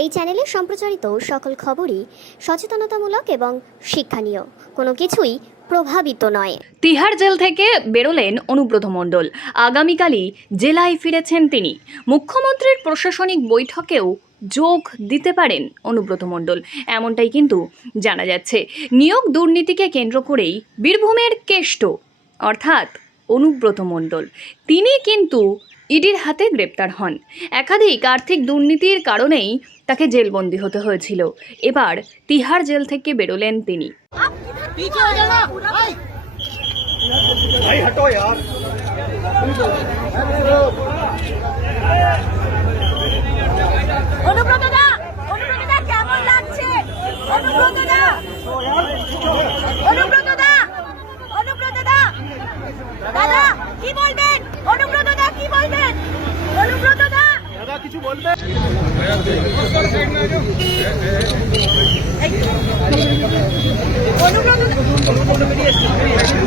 এই চ্যানেলে সম্প্রচারিত সকল খবরই সচেতনতামূলক এবং শিক্ষণীয়, কোনো কিছুই প্রভাবিত নয়। তিহার জেল থেকে বেরোলেন অনুব্রত মণ্ডল। আগামীকালই জেলায় ফিরেছেন তিনি। মুখ্যমন্ত্রীর প্রশাসনিক বৈঠকেও যোগ দিতে পারেন অনুব্রত মণ্ডল, এমনটাই কিন্তু জানা যাচ্ছে। নিয়োগ দুর্নীতিকে কেন্দ্র করেই বীরভূমের কেষ্ট অর্থাৎ অনুব্রত মণ্ডল তিনি কিন্তু ইডির হাতে গ্রেপ্তার হন। একাধিক আর্থিক দুর্নীতির কারণেই তাকে জেলবন্দি হতে হয়েছিল। এবার তিহার জেল থেকে বেরোলেন তিনি। অনুব্রতদা কেমন লাগছে? অনুব্রতদা দাদা কি বলবেন? অনুব্রতদা কি বলবেন? অনুব্রতদা দাদা কিছু বলবেন? অনুব্রতদা